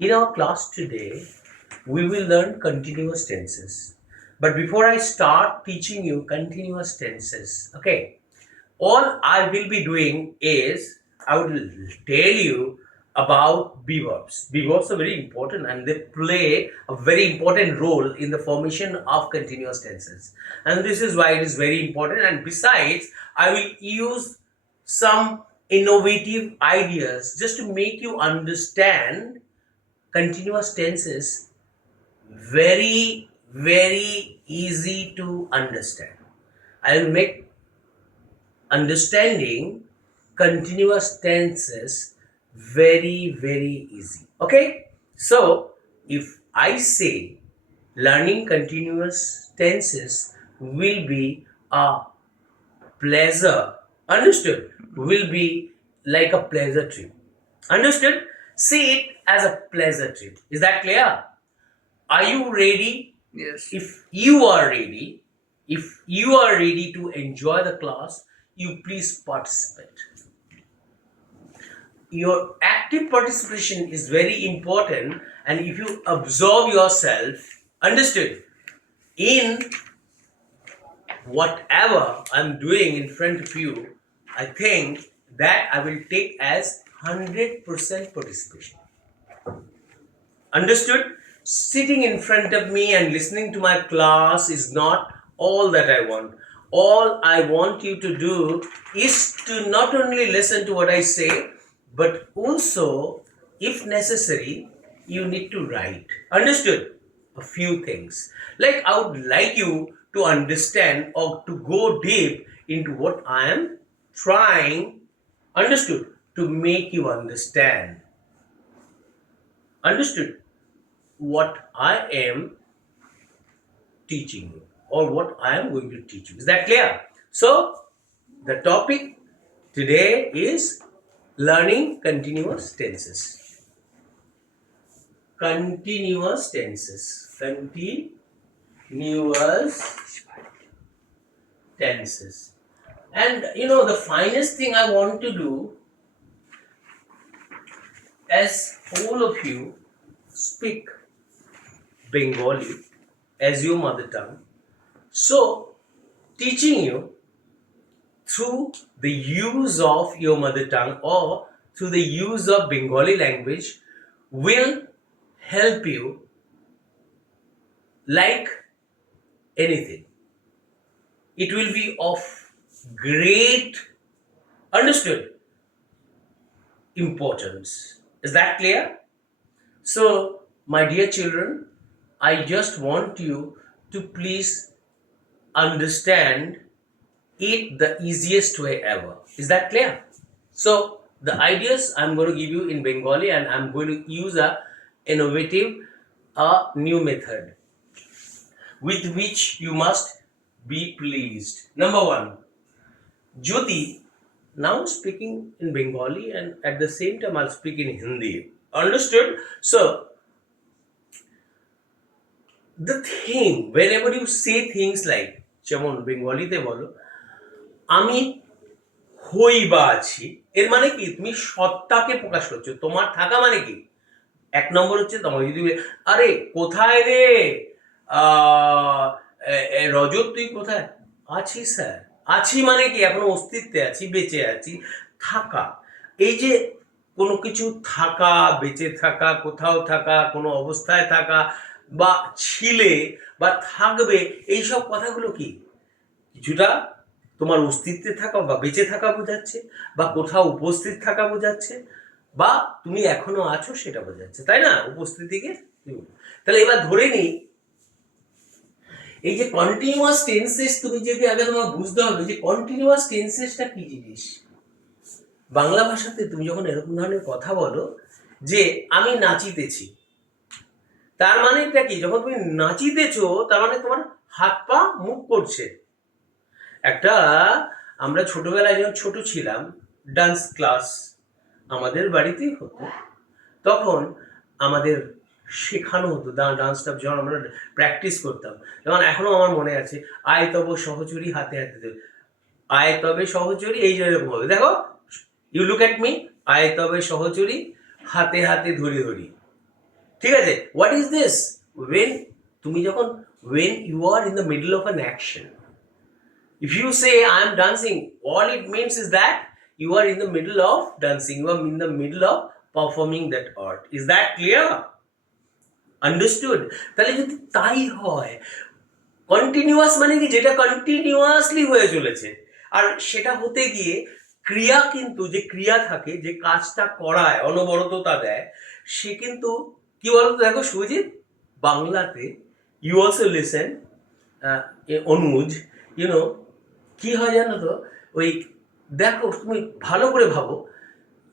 In our class today, we will learn continuous tenses. But before I start teaching you continuous tenses, okay, all I will be doing is I will tell you about be verbs. Be verbs are very important and they play a very important role in the formation of continuous tenses. And this is why it is very important. And besides, I will use some innovative ideas just to make you understand continuous tenses very easy to understand. I will make understanding continuous tenses very easy. Okay, so if I say learning continuous tenses will be a pleasure, understood, will be like a pleasure trip, understood, see it as a pleasure trip. Is that clear? Are you ready? Yes. If you are ready, to enjoy the class, you please participate. Your active participation is very important, and if you absorb yourself, understood, in whatever I'm doing in front of you, I think that I will take as 100% participation. Understood? Sitting in front of me and listening to my class is not all that I want. All I want you to do is to not only listen to what I say, but also, if necessary, you need to write. Understood? A few things. Like I would like you to understand or to go deep into what I am trying, understood, to make you understand. Understood? What I am teaching you or what I am going to teach you. Is that clear? So, the topic today is learning continuous tenses. Continuous tenses. Continuous tenses. And the finest thing I want to do, as all of you speak Bengali as your mother tongue, so teaching you through the use of your mother tongue or through the use of Bengali language will help you like anything. It will be of great, understood, importance. Is that clear? So, my dear children, I just want you to please understand it the easiest way ever. Is that clear? So the ideas I'm going to give you in Bengali, and I'm going to use a innovative, a new method with which you must be pleased. Number one, Jyoti, now speaking in Bengali, and at the same time I'll speak in Hindi. Understood? So the thing, whenever you say things like, যেমন বেঙ্গলিতে বলো আমি হই বা আছি, এর মানে কি তুমি সত্তাকে প্রকাশ করছো। তোমার থাকা মানে কি, এক নম্বর হচ্ছে তোমার যদি আরে কোথায় রে রজত তুই কোথায় আছি, স্যার আছি মানে কি এখনো অস্তিত্বে আছি, বেঁচে আছি, থাকা। এই যে কোনো কিছু থাকা, বেঁচে থাকা, কোথাও থাকা, কোনো অবস্থায় থাকা, বা ছিলে বা থাকবে, এইসব কথাগুলো কি কিছুটা তোমার অস্তিত্বে থাকা বা বেঁচে থাকা বোঝাচ্ছে, বা কোথাও উপস্থিত থাকা বোঝাচ্ছে, বা তুমি এখনো আছো সেটা বোঝাচ্ছে, তাই না? উপস্থিতিকে। তাহলে এবার ধরে নি এই যে কন্টিনিউয়াস টেন্সেস, তুমি যদি আগে তোমার বুঝতে হবে যে কন্টিনিউয়াস টেন্সেসটা কি জিনিস। বাংলা ভাষাতে তুমি যখন এরকম ধরনের কথা বলো যে আমি নাচিতেছি, তার মানে এটা কি, যখন তুমি নাচিতেছো তার মানে তোমার হাত পা মুভ করছে। একটা আমরা ছোটবেলায় যখন ছোট ছিলাম, ডান্স ক্লাস আমাদের বাড়িতেই হতো, তখন আমাদের শেখানো হতো ডান্সটা, যখন আমরা প্র্যাকটিস করতাম, যেমন এখনো আমার মনে আছে, আয় তব সহচরী হাতে হাতে দেবে, আয় তবে সহচরী, এই যে এরকম হবে, দেখো ইউ লুক অ্যাট মি, আয় তবে সহচরী হাতে হাতে ধরি ধরি, ঠিক আছে, হোয়াট ইজ দিস? ওয়েন তুমি যখন when you are in the middle of an action, if you say I am dancing, all it means is that you are in the middle of dancing, you are in the middle of performing that art. Is that clear? Understood? তাহলে যদি তাই হয়, continuous মানে কি, যেটা continuously হয়ে চলেছে, আর সেটা হতে গিয়ে ক্রিয়া, কিন্তু যে ক্রিয়া থাকে, যে কাজটা করায়, অনবরততা দেয়, সে কিন্তু কি বলতো, দেখো সুজিত, বাংলাতে you also listen Anuj, you know, কি হয় জানো তো, ওই দেখো তুমি ভালো করে ভাবো,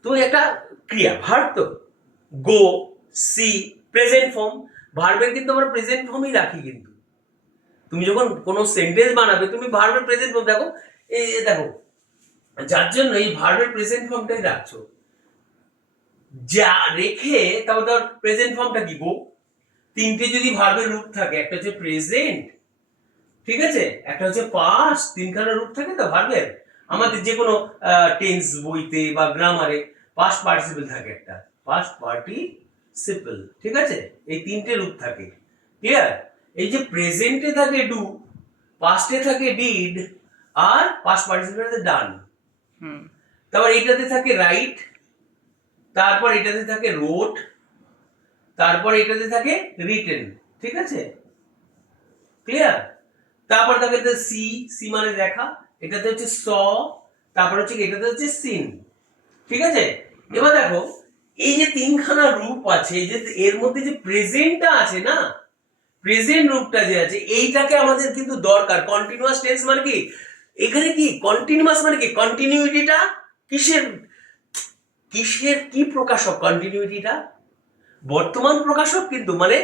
তুমি একটা ক্রিয়া, ভার্ব তো, গো, সি, প্রেজেন্ট ফর্ম, ভার্বের কিন্তু আমরা প্রেজেন্ট ফর্মই রাখি, কিন্তু তুমি যখন কোনো সেন্টেন্স বানাবে তুমি ভার্বের প্রেজেন্ট ফর্ম দেখো, এই দেখো, যার জন্য এই ভার্বের প্রেজেন্ট ফর্মটাই রাখছো, যা রেখে তারপর ধর প্রেজেন্ট ফর্মটা দিব, তিনটে যদি ভার্বের রূপ থাকে, একটা হচ্ছে প্রেজেন্ট, ঠিক আছে, একটা হচ্ছে পাস্ট, তিনখানা রূপ থাকে তো ভার্বের, আমাদের যে কোনো টেন্স বইতে বা গ্রামারে পাস্ট পার্টিসিপল থাকে, একটা পাস্ট পার্টিসিপল, ঠিক আছে, এই তিনটে রূপ থাকে, ক্লিয়ার? এই যে প্রেজেন্টে থাকে ডু, পাস্টে থাকে ডিড, আর পাস্ট পার্টিসিপলে ডান, তারপর এইটাতে থাকে রাইট, তারপর এটাতে থাকে রোট, তারপর এটাতে থাকে রিটেন, ঠিক আছে, ক্লিয়ার? তারপর থাকে সি, সি মানে দেখা, এটাতে হচ্ছে স, তারপর হচ্ছে এটাতে হচ্ছে সিন, ঠিক আছে? এবার দেখো, এই যে তিনখানা রূপ আছে, এই যে এর মধ্যে যে প্রেজেন্টটা আছে না, প্রেজেন্ট রূপটা যে আছে, এইটাকে আমাদের কিন্তু দরকার। কন্টিনিউয়াস টেন্স মানে কি, এখানে কি কন্টিনিউয়াস মানে কি, কন্টিনিউইটিটা কিসের, কিসের কি প্রকাশক? কন্টিনিউইটিটা বর্তমান প্রকাশক, কিন্তু মানে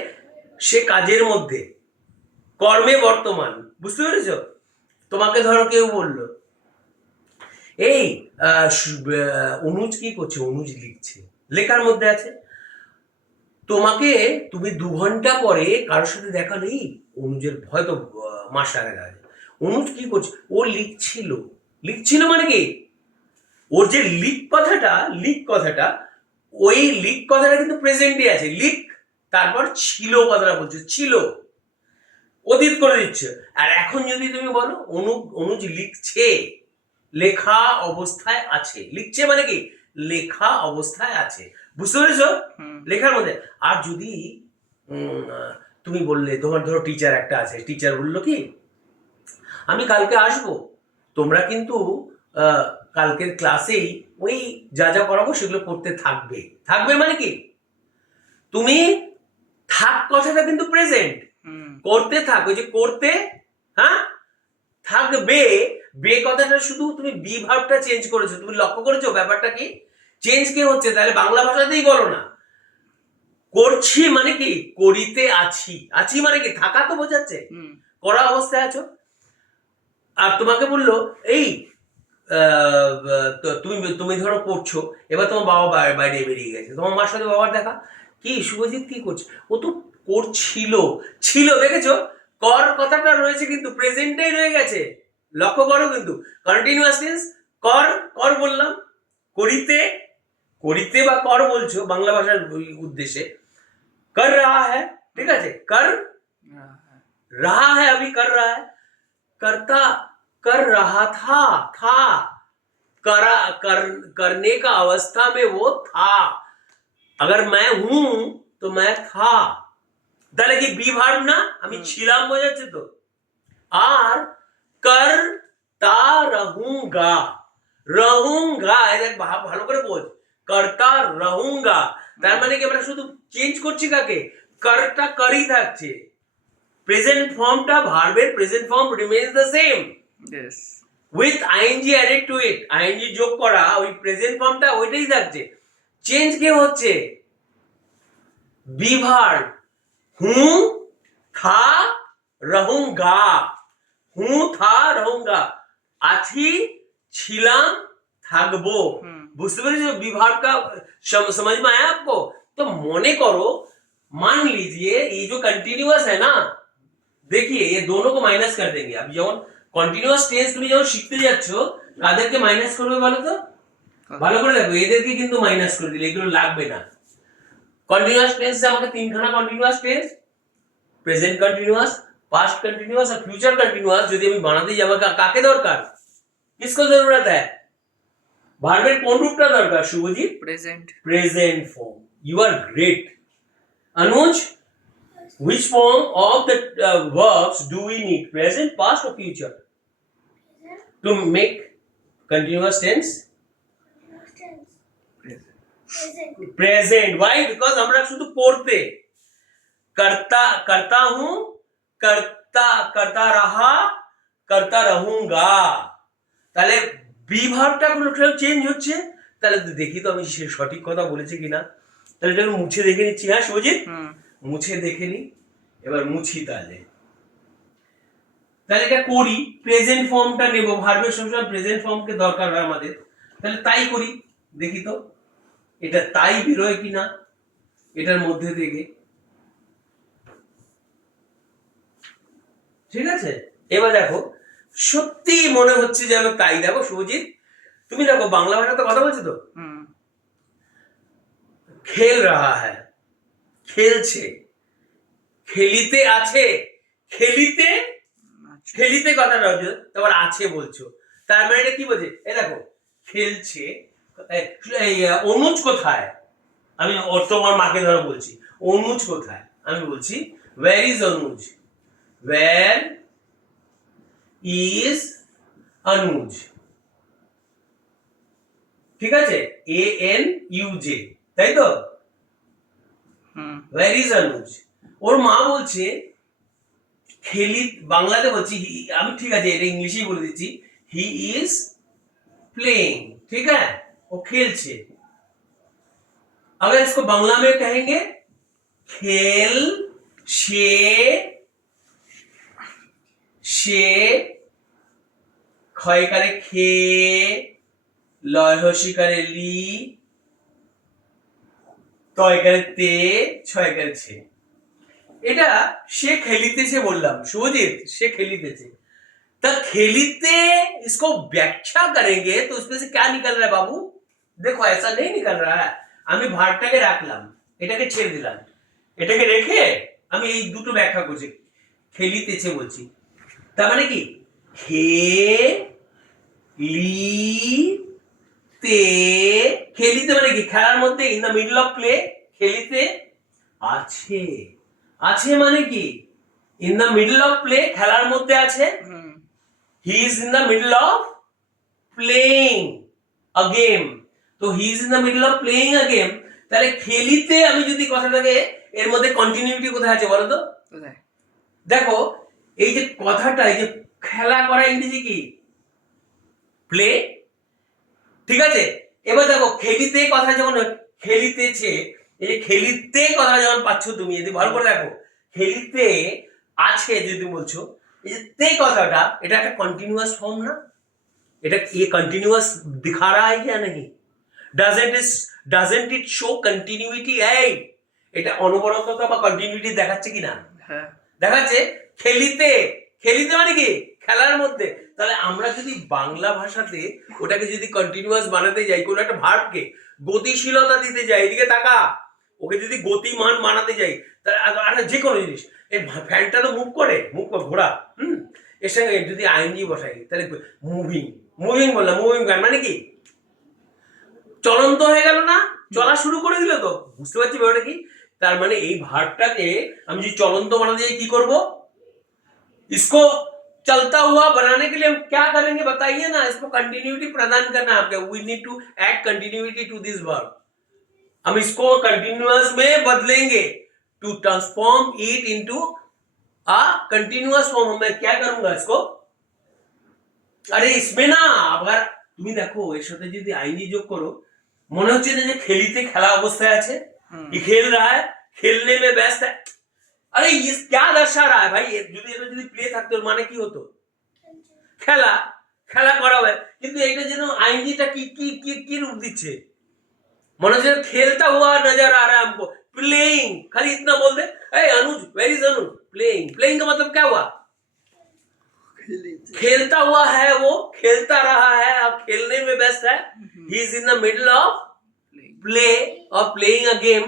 সে কাজের মধ্যে, কর্মে বর্তমান, বুঝতে পেরেছ? তোমাকে ধরো কেউ বললো, এই অনুজ কি করছে, অনুজ লিখছে, লেখার মধ্যে আছে, তোমাকে, তুমি 2 ঘন্টা পরে কারোর সাথে দেখা নেই, অনুজের হয়তো মাস আগে আছে, অনুজ কি করছে, ও লিখছিল, লিখছিল মানে কি, ওর যে লিক কথাটা, লিক কথাটা, ওই লিক কথাটা কিন্তু প্রেজেন্টে আছে, লিক, তারপর ছিল কথাটা বলছে, ছিল, অতীত করে দিচ্ছে। আর এখন যদি তুমি বলো অনুজ লিখছে, লেখা অবস্থায় আছে, লিখছে মানে কি, লেখা অবস্থায় আছে, বুঝতে পেরেছো? লেখার মধ্যে। আর যদি তুমি বললে, তোমার ধরো টিচার একটা আছে, টিচার বললো কি, আমি কালকে আসবো, তোমরা কিন্তু কালকের ক্লাসেই ওই যা যা করাবো সেগুলো করতে থাকবে, থাকবে মানে কি, তুমি থাক কথাটা কিন্তু প্রেজেন্ট, করতে থাক, ওই যে করতে, হ্যাঁ, থাকবে, বে কথাটা শুধু তুমি বি ভার্বটা চেঞ্জ করেছো, তুমি লক্ষ্য করেছো ব্যাপারটা কি, চেঞ্জ কে হচ্ছে? তাহলে বাংলা ভাষাতেই বলো না, করছি মানে কি, করিতে আছি, আছি মানে কি, থাকা তো বোঝাচ্ছে, করা অবস্থায় আছো। আর তোমাকে বললো এই তুমি তুমি ধরো পড়ছো, এবার তোমার বাবা বাইরে বেরিয়ে গেছে, তোমার মার সাথে বাবার দেখা, কি শুভজিৎ কি করছে, ও তো করছিল, ছিল, দেখেছো, কর কথাটা রয়েছে কিন্তু প্রেজেন্টেই রয়ে গেছে, লক্ষ্য করো, কিন্তু কন্টিনিউয়াস টেন্স, কর, কর বললাম, করিতে, করিতে বা কর বলছো বাংলা ভাষার উদ্দেশ্যে, কর রাহা হ্যায়, ঠিক আছে, কর রাহা হ্যায়, अभी कर रहा है, करता, कर रहा था करा, करने का अवस्था में वो था, अगर मैं हूं तो मैं था, তাহলে কি বি ভার্ব না, আমি ছিলাম বোঝাচ্ছে তো। আর করতা রহুঙ্গা, রহুঙ্গা, এটা ভালো করে বোঝ, করতা রহুঙ্গা, তার মানে কি আমরা শুধু চেঞ্জ করছি কাকে, করটা করই থাকছে, প্রেজেন্ট ফর্মটা, ভার্বের present form remains the same, yes, with ING added to it, ING যোগ করা, ওই প্রেজেন্ট ফর্মটা ওইটাই থাকছে, চেঞ্জ কে হচ্ছে, বি ভার্ব, हूं था रहूंगा, हूं था रहूंगा, আছি, ছিলাম, থাকবো, বুঝতে পেরেছো विभाग का समझ में आया आपको? तो মনে করো, मान लीजिए ये जो कंटिन्यूअस है ना, देखिए ये दोनों को माइनस कर देंगे। अब যখন কন্টিনিউয়াস টেন্স তুমি যখন শিখতে যাচ্ছ, কাদেরকে মাইনাস করবে বলো তো, ভালো করে দেখো, এদেরকে কিন্তু মাইনাস করে দিলে, এগুলো লাগবে না, কন্টিনিউয়াস টেন্সে আমাকে তিনখানা continuous tense, present continuous, past continuous और फ्यूचर कंटिन्यूअस যদি আমি বানাতে যাই আমাকে কাকে দরকার, किसको जरूरत है, ভার্বের কোন রূপটা দরকার Subhajit, present form. You are great. Anuj, which form of the verbs do we need, present, past or future, to make continuous tense? Present. Why? Because আমরা শুধু পড়তে करता हूं, करता रहा, करता रहूंगा, তাহলে বি ভার্বটা কোনো চেঞ্জ হচ্ছে, তাহলে দেখি তো আমি সঠিক কথা বলেছি কিনা। তাহলে এটা মুছে দেখে নিচ্ছি। হ্যাঁ শুভজিৎ, মুছে দেখে নি, এবার মুছি। তাহলে এটা করি, প্রেজেন্ট ফর্মটা নেব, ভার্বের সবসময় প্রেজেন্ট ফর্মকে দরকার হয় আমাদের, তাহলে তাই করি। দেখি তো এটা তাই বেরোয় কিনা এটার মধ্যে থেকে। ঠিক আছে, এবার দেখো সত্যি মনে হচ্ছে যেন তাই। দেখো শুভজিৎ, তুমি দেখো বাংলা ভাষাতে কথা বলছো তো, খেল রাহা হ্যায়, খেলছে, খেলিতে আছে, খেলিতে, খেলিতে কথাটা হচ্ছে, তারপর আছে বলছো, তার মানে এটা কি বলছে, এই দেখো খেলছে। অনুজ কোথায়, আমি তোমার মাকে ধরো বলছি অনুজ কোথায়, আমি বলছি where is Anuj, where is অনুজ। ঠিক আছে, ANUJ, তাই তো, where is অনুজ। ওর মা বলছে খেলি, বাংলাতে বলছি আমি, ঠিক আছে এটা ইংলিশেই বলে দিচ্ছি, হি ইজ प्लेइंग। ठीक है, वो खेलছে। अगर इसको बांग्ला में कहेंगे खेल से ক্ষয় করে খে, লয় হসি করে লি, তয় করে তে, ছয় করে ছে। এটা সে খেলিতেছে বললাম শুভজিৎ, সে খেলিতেছে। तो खेलिते इसको व्याख्या करेंगे तो उसमें से क्या निकल रहा है बाबू, देखो ऐसा नहीं निकल रहा है। আমি ভার্বটাকে রাখলাম, এটাকে ছেড়ে দিলাম, এটাকে রেখে আমি এই দুটো ব্যাখ্যা করছি, খেলিতেছে বলছি, তার মানে কি খেলিতে, খেলিতে মানে কি খেলার মধ্যে, in the middle of play, খেলিতে আছে, আছে মানে কি in the middle of play, খেলার মধ্যে আছে। He is in the middle of playing a game. তো he is in the middle of playing a game. তাহলে খেলিতে আমি যদি কথাটাকে, এর মধ্যে কন্টিনিউটি কোথায় আছে বলো তো, দেখো এই যে কথাটা, এই যে খেলা করা ইংরেজি কি প্লে। ঠিক আছে, এবার দেখো খেলিতে কথা যখন খেলিতেছে, এই যে খেলিতে কথা যখন পাচ্ছ তুমি, যদি ভালো করে দেখো খেলিতে আছে যদি বলছো, এই যে তে কথাটা, এটা একটা কন্টিনিউয়াস ফর্ম না, এটা ये कंटिन्यूअस दिखा रहा है या नहीं, doesn't it show continuity, এই এটা অনবরততা বা কন্টিনিউটি দেখাচ্ছে কিনা, হ্যাঁ দেখাচ্ছে। খেলিতে, খেলিতে মানে কি খেলার মধ্যে। তাহলে আমরা যদি বাংলা ভাষাতে ওটাকে যদি কন্টিনিউয়াস বানাতে যাই, কোন একটা ভার্বকে গতিশীলতা দিতে যাই, এদিকে তাকা, ওকে যদি গতিমান বানাতে যাই, তাহলে যে কোনো জিনিস, এই ফ্যানটা তো মুভ করে ঘোরা, এর সঙ্গে যদি আইএনজি বসাই, তাহলে মুভিং, মুভিং বললাম, মুভিং ফ্যান মানে কি চলন্ত হয়ে গেল না, চলা শুরু করে দিল। তো বুঝতে পারছি ব্যাপারটা কি, তার মানে এই ভার্বটাকে আমি যদি চলন্ত বানাতে যাই কি করব, इसको चलता हुआ बनाने के लिए हम क्या करेंगे बताइए ना, इसको कंटिन्यूटी प्रदान करना है आपके, we need to add continuity to this verb. हम इसको कंटिन्यूअस में बदलेंगे, to transform it into a continuous form. मैं क्या करूंगा इसको, अरे इसमें ना আবার তুমি দেখো এর সাথে যদি আইনি যোগ করো, মনে হচ্ছে যে খেলিতে খেলা অবস্থায় আছে, ये खेल रहा है, खेलने में व्यस्त है। अरे ये क्या दर्शा रहा है भाई, যদি এটা যদি প্লে থাকতো মানে কি হতো, খেলা, খেলা করা হয়, কিন্তু এটা যেন আইনজিটা কি কি কি কি রূপ দিচ্ছে, মনে হচ্ছে खेलता हुआ नजर आ रहा है हमको, प्लेइंग, खाली इतना बोल दे, ए Anuj where is Anuj, playing, playing का मतलब क्या हुआ, खेलता हुआ है, वो खेलता रहा है, अब खेलने में व्यस्त है, he is in the middle of play और playing a game.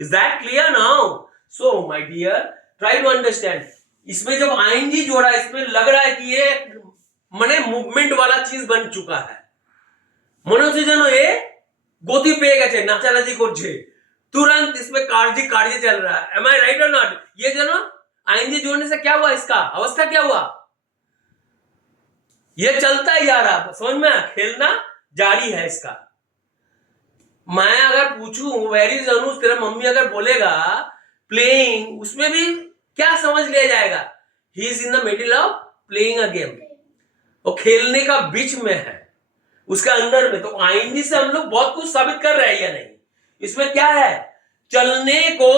Is that clear now? So my dear, try to understand. इसमें जब आईएनजी जोड़ा, इसमें लग रहा है कि ये मने मूवमेंट वाला चीज बन चुका है, মনে হচ্ছে যেন এ গতি পেয়ে গেছে, নাচানাচি করছে, तुरंत इसमें कार्य चल रहा है. Am I right or not? ये जनो आईएनजी जोड़ने से क्या हुआ, इसका अवस्था क्या हुआ, ये चलता ही आ रहा, समझ में, खेलना जारी है इसका. मैं अगर पूछूं वेर इज अनुज, तेरा मम्मी अगर बोलेगा प्लेइंग, उसमें भी क्या समझ लिया जाएगा, ही is in the middle of playing a game, वो खेलने का बीच में है, उसका अंदर में. तो आईएनजी से हम लोग बहुत कुछ साबित कर रहे हैं या नहीं. इसमें क्या है, चलने को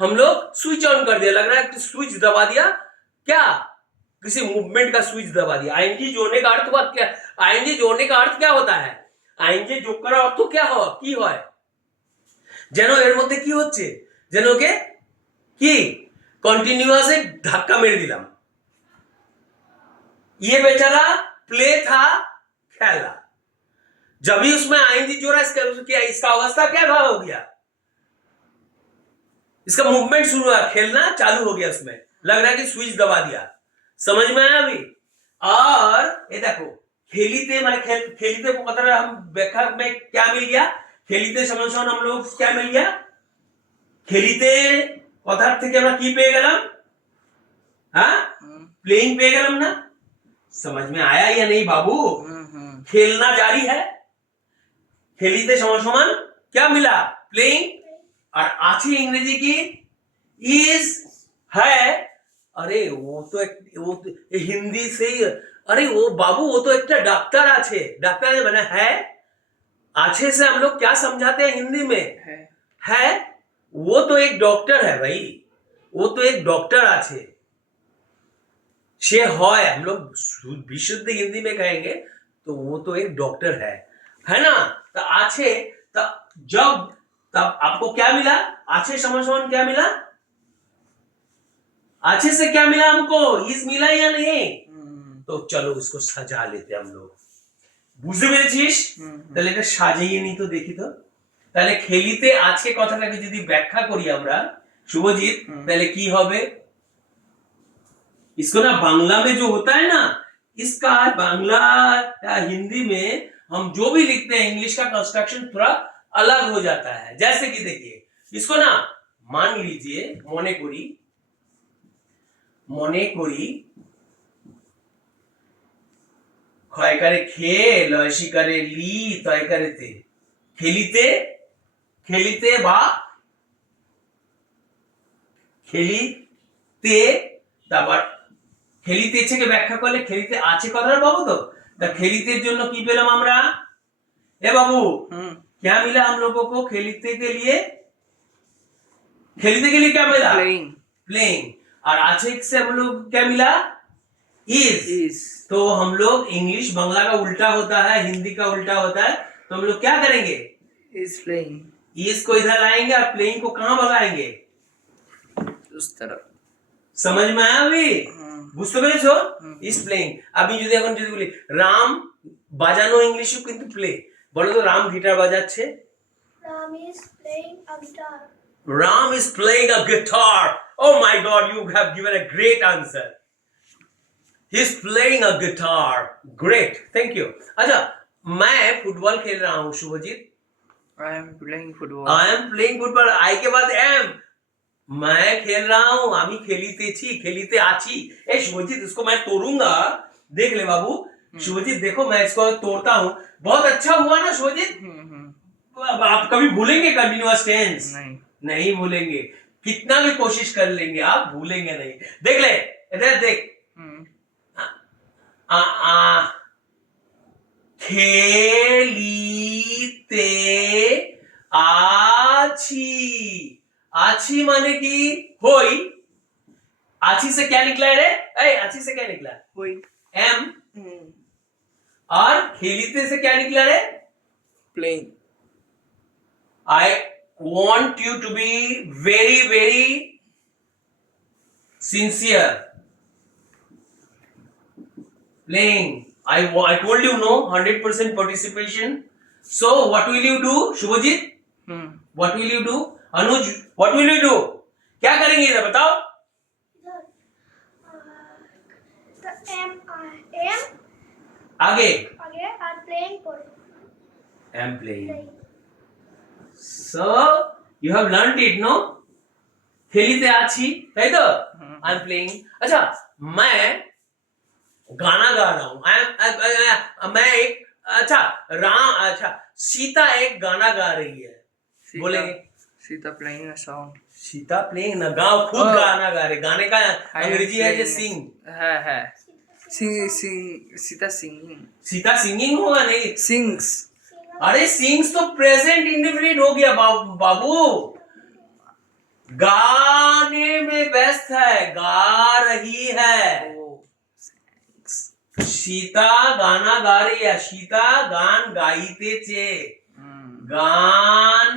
हम लोग स्विच ऑन कर दिया, लग रहा है कि स्विच दबा दिया, क्या किसी मूवमेंट का स्विच दबा दिया. आईएनजी जोड़ने का अर्थ क्या, आईएनजी जोड़ने का अर्थ क्या होता है, আইনজি যোগ করার অর্থ কি হয়, যেন এর মধ্যে কি হচ্ছে, যেন ওকে কি কন্টিনিউয়াস ধাক্কা মেরে দিলাম. ये बेचारा प्ले था, खेला, जब भी उसमें आईएनजी जोड़ा, इसका अवस्था क्या हो गया, इसका मूवमेंट शुरू हुआ, खेलना चालू हो गया, उसमें लग रहा है कि स्विच दबा दिया. समझ में आया अभी. और ये देखो खेलिते माने खेलिते কথাটা हम व्याख्या में क्या मिल गया, খেলিতে সমান हम लोग क्या मिल गया, খেলিতে কথার থেকে আমরা কি পেয়ে গেলাম, হ্যাঁ, प्लेइंग पेয়ে গেলাম ना. समझ में आया या नहीं बाबू. खेलना जारी है, খেলিতে সমান क्या मिला, प्लेइंग. और आछी इंग्रेजी की इज है, अरे वो तो हिंदी से, अरे वो बाबू वो तो एक डॉक्टर आछे, डॉक्टर बना है, आछे से हम लोग क्या समझाते हैं हिंदी में, है वो तो एक डॉक्टर है भाई, वो तो एक डॉक्टर आछे, से है, हम लोग विशुद्ध हिंदी में कहेंगे तो वो तो एक डॉक्टर है ना. तो आछे, जब तब आपको क्या मिला, आछे समान क्या मिला, आछे से क्या मिला हमको, इस मिला या नहीं. तो चलो इसको सजा लेते हम लोग. বুঝতে পেরেছিস, তাহলে এটা সাজিয়ে নি তো দেখি তো. তাহলে খেলিতে আছে কথাটাকে যদি ব্যাখ্যা করি আমরা শুভজিৎ, তাহলে কি হবে, इसको ना बांग्ला में जो होता है ना, इसका बांग्ला या हिंदी में हम जो भी लिखते हैं, इंग्लिश का कंस्ट्रक्शन थोड़ा अलग हो जाता है. जैसे कि देखिए, इसको ना मान लीजिए, মনে করি ক্ষয় করে খে, লয়সি করে লি, তয় করে তে, খেলিতে বা খেলিতে, তারপর খেলিতে ইচ্ছেকে ব্যাখ্যা করলে খেলিতে আছে কথাটা পাবো তো. তা খেলিতের জন্য কি পেলাম আমরা, ए बाबू क्या मिला हम लोगों को, खेलते के लिए क्या मिला, प्लेइंग. और आछे से हम लोग क्या मिला, इज. तो हम लोग इंग्लिश बांग्ला का उल्टा होता है, हिंदी का उल्टा होता है, तो हम लोग क्या करेंगे, इज प्लेइंग, इज को इधर लाएंगे और प्लेइंग को कहां भगाएंगे, उस तरफ. समझ में आया अभी, বুঝতে পেরেছো, ইজ প্লেইং. আমি যদি এখন যদি বলি রাম বাজানো ইংলিশও কিন্তু প্লে, বলো তো রাম গিটার বাজাচ্ছে, Ram is playing a guitar. Ram is playing a guitar. Oh my God, you have given a great answer. He is playing a guitar. Great, thank you. अच्छा, मैं फुटबॉल खेल रहा हूँ Subhajit. I am playing football. I am playing football. I के बाद am. मैं खेल रहा हूँ, আমি খেলিতে আছি. ए शुभजीत, इसको मैं तोड़ूंगा, देख ले बाबू. शुभजीत देखो, मैं इसको तोड़ता हूँ, बहुत अच्छा हुआ ना शुभजीत. आप कभी भूलेंगे कंटिन्यूअस टेंस, नहीं भूलेंगे, कितना भी कोशिश कर लेंगे आप भूलेंगे नहीं. देख ले इधर देख, খেলিতে आछी, आछी माने की होई, आछी से क्या निकला रे, आछी से क्या निकला, होई, एम. और खेलिते से क्या निकला रे, playing. I want you to be very very sincere. Playing, I told you no, 100% participation. So what will you do, Shubhajit? What will you do? Anuj what will you do? क्या करेंगे इधर बताओ? इधर the am आगे आगे are playing for am playing. playing. So you have learned it, no? খেলিতে আছি তাই তো? I am playing. अच्छा मैं गाना गा रहा हूँ. मैं एक अच्छा अच्छा सीता एक गाना गा रही है. बोलेंगे Sita playing a song. Sita playing ना गाओ खुद Oh. गाना गा रहे. गाने का I am अंग्रेजी है जो playing a- सिंग. है Sita singing. सीता सिंगिंग होगा नहीं. Sings. अरे सिंग्स तो प्रेजेंट इंडेफिनिट हो गया बाबू. गाने में व्यस्त है, गा रही है. Oh. सीता गाना गा रही है. सीता गान गाइतेছে. গান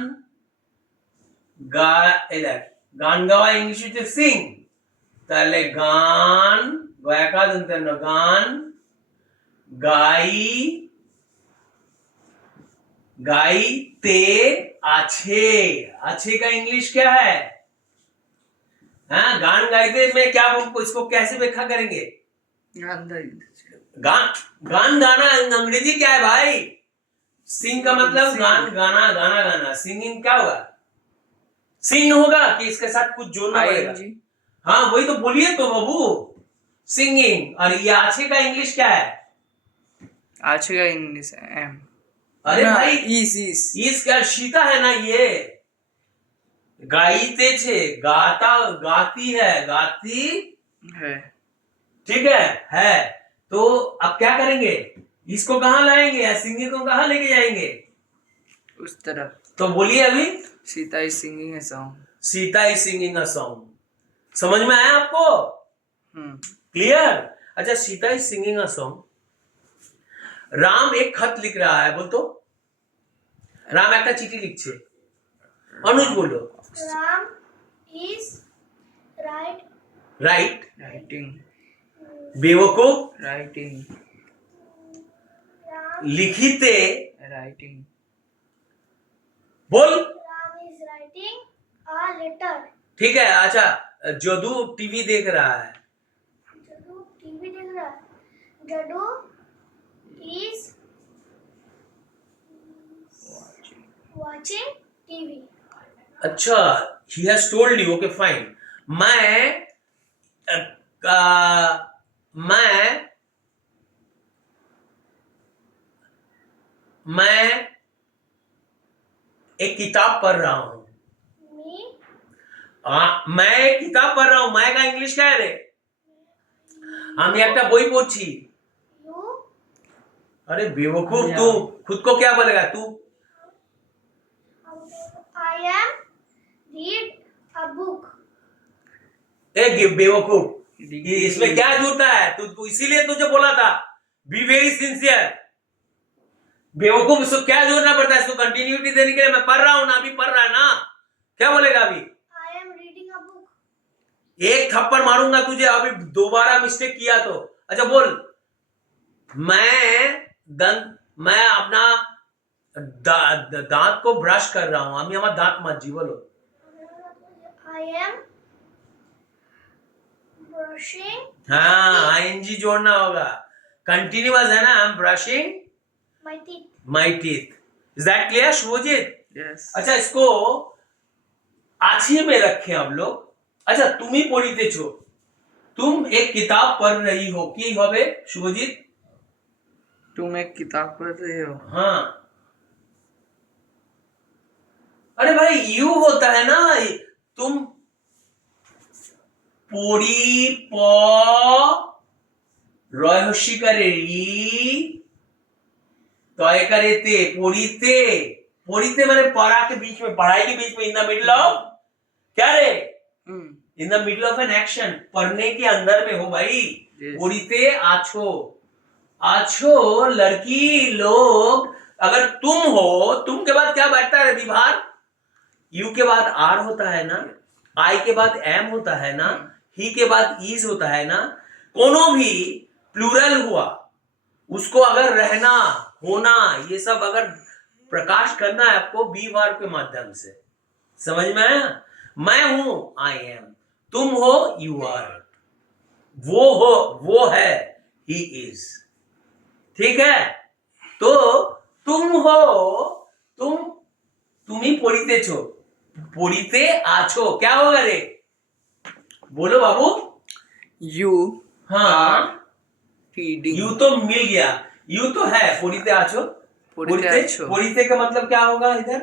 গান গাওয়া ইংলিশ হচ্ছে সিং. তাহলে গান গয়াকা দন্তেন গান গাই गाइते আছে. अच्छे का इंग्लिश क्या है? हाँ गान गाइते में क्या इसको कैसे व्याख्या करेंगे? गान गान गाना अंग्रेजी क्या है भाई? सिंग का मतलब गान गाना गाना गाना. सिंगिंग क्या होगा? सिंग होगा कि इसके साथ कुछ जोड़ना पड़ेगा? ING. हाँ वही तो बोलिए तो बाबू. सिंगिंग. और ये अच्छे का इंग्लिश क्या है? अच्छे का इंग्लिश am. अरे भाई is. इसका सीता है ना ये. गाइते छे गाता गाती है गाती. है. ठीक है. तो अब क्या करेंगे? इसको कहाँ लाएंगे या सिंगिंग को कहाँ लेके जाएंगे? उस तरफ. तो बोलिए अभी. Sita is singing a song. Sita is singing a song. समझ में आया आपको? हम्म. क्लियर? अच्छा Sita is singing a song. Ram এক खत लिख रहा है. बोल तो রাম একটা চিঠি লিখছে. অনুজ বলো. Ram is right right. Writing. बेवकूफ. Writing. Ram लिखिते. Writing. बोल. Ram is writing a letter. ठीक है. अच्छा जदू टीवी देख रहा है. जडू टीवी देख रहा है. जडू is watching TV. अच्छा he has told you. okay fine. मैं एक किताब पढ़ रहा हूं. Me मैं एक किताब पढ़ रहा हूं. मैं का इंग्लिश क्या है रे? আমি একটা বই পড়ছি. you अरे बेवकूफ तू खुद को क्या बोलेगा तू? I am read a book. एक बेवकूफ. इसमें क्या जुड़ता है? तू इसीलिए तुझे बोला था बी वेरी सिंसियर. बेवकूफ इसको क्या जोड़ना पड़ता है? इसको कंटिन्यूटी देने के लिए मैं पढ़ रहा हूं ना. अभी पढ़ रहा है ना. क्या बोलेगा अभी? I am reading a book. एक थप्पड़ मारूंगा तुझे अभी दोबारा मिस्टेक किया तो. अच्छा बोल. मैं अपना दांत को ब्रश कर रहा हूं. আমি আমার দাঁত মাজছি. बोलो. I am brushing हाँ आईएनजी जोड़ना होगा. कंटिन्यूअस है ना. I am brushing my teeth. My teeth. Is that clear Subhajit? Yes. अच्छा इसको आछिए में रखे हम लोग. अच्छा तुम ही पढ़ितेছো. तुम एक किताब पढ़ रही हो. की হবে শুভজিৎ? तुम एक किताब पढ़ रहे हो. हाँ. अरे भाई यू होता है ना. तुम পড়ি প রয় হস্যিকারে রি तय करे ते. पढ़ीते. पढ़ीते माने पढ़ा के बीच में, पढ़ाई के बीच में, इन द मिडल ऑफ क्या रे? इन the middle of an action. पढ़ने के अंदर में हो भाई. Yes. पढ़ीते आछो. आछो लड़की लोग. अगर तुम हो, तुम के बाद क्या बैठता है विभार? यू के बाद आर होता है ना. आई के बाद एम होता है ना. ही के बाद इज होता है ना. कोनो भी प्लूरल हुआ उसको अगर रहना होना ये सब अगर प्रकाश करना है आपको बी वर्ब के माध्यम से. समझ में आया? मैं हूं, आई एम, तुम हो, यू आर, वो हो, वो है, ही इज। ठीक है, तो तुम हो, তুমি পড়িতেছো, পড়িতে আছো, क्या होगा रे? बोलो बाबू। You हाँ, are reading. यू तो मिल गया, यू तो है, पढ़िते आछो, पढ़िते पढ़िते आछो। पढ़िते का मतलब क्या होगा इधर?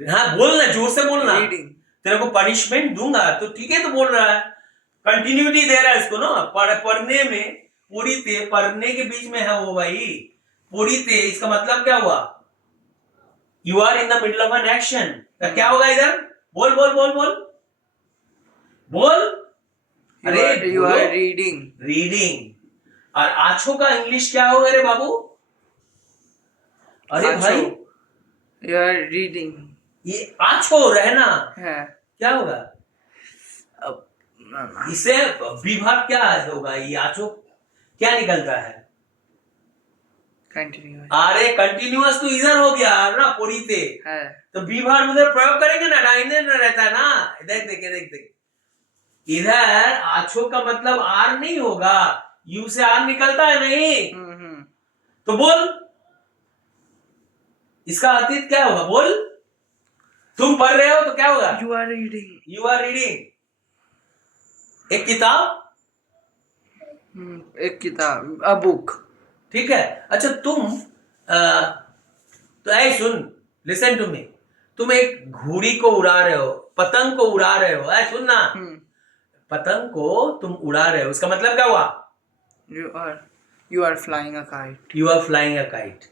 हाँ बोलना, जोर से बोलना। Reading. तेरे को पनिशमेंट दूंगा तो ठीक है, तो बोल रहा है, कंटिन्यूटी दे रहा है इसको ना। पढ़ने में, पढ़िते, पढ़ने के बीच में है वो भाई, पढ़िते, इसका मतलब क्या हुआ? You are in the middle of an action, क्या होगा इधर? बोल बोल बोल बोल बोल। You are reading. रीडिंग। और आछो का इंग्लिश क्या होगा रे बाबू? अरे आछो। भाई, You are reading. ये आछो रहना है। क्या होगा? अब ना। इसे विभाग क्या होगा? ये आछो क्या निकलता है? Continue. अरे कंटिन्यूअस तो इधर हो गया ना, पढ़िते, है। तो विभाग उधर प्रयोग करेंगे ना, डाइने ना रहता है ना। देख देख देख देख, इधर आछो का मतलब आर नहीं होगा, यू से आर निकलता है नहीं। तो बोल, इसका अतीत क्या होगा? बोल, तुम पढ़ रहे हो तो क्या होगा? You are reading. You are reading एक किताब, एक किताब, a book. ठीक है। अच्छा तुम तो ऐ सुन, लिसन टू मी, तुम एक घोड़ी को उड़ा रहे हो, पतंग को उड़ा रहे हो, ऐ सुन ना, पतंग को तुम उड़ा रहे हो, उसका मतलब क्या हुआ? You are flying a kite. You are flying a kite.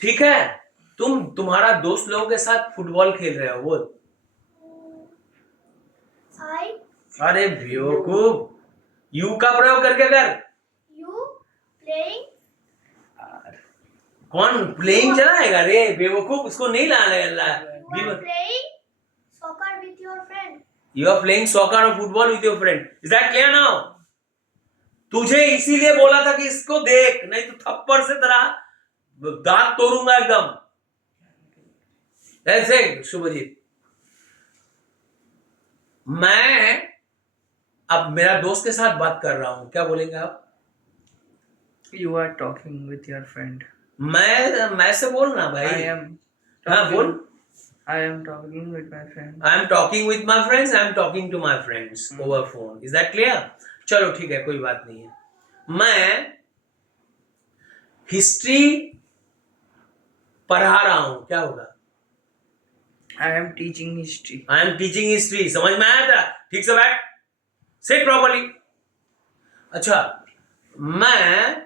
ठीक है, तुम्हारा दोस्त लोगों के साथ फुटबॉल खेल रहे हो, बोल। I अरे बेवकूफ, यू का प्रयोग करके कर। you playing कौन प्लेइंग चलाएगा रे बेवकूफ, उसको नहीं लाने अल्लाह। you are playing soccer with your friend. You are playing soccer और football with your friend, is that clear now? तुझे इसीलिए बोला था कि इसको देख, नहीं तो थप्पड़ से तेरा दांत तोड़ूंगा एकदम। ऐसे शुभजीत, मैं अब मेरा दोस्त के साथ बात कर रहा हूं, क्या बोलेंगे आप? You are talking with your friend. मैं से बोलना भाई। I am. हाँ बोल। I am talking with my friend. I am talking with my friends. I am talking to my friends over phone. Is that clear? चलो ठीक है, कोई बात नहीं है। मैं हिस्ट्री पढ़ा रहा हूं, क्या होगा? I am teaching history. I am teaching history। समझ में आया था? ठीक से बैठ, सिट प्रॉपर्ली। अच्छा, मैं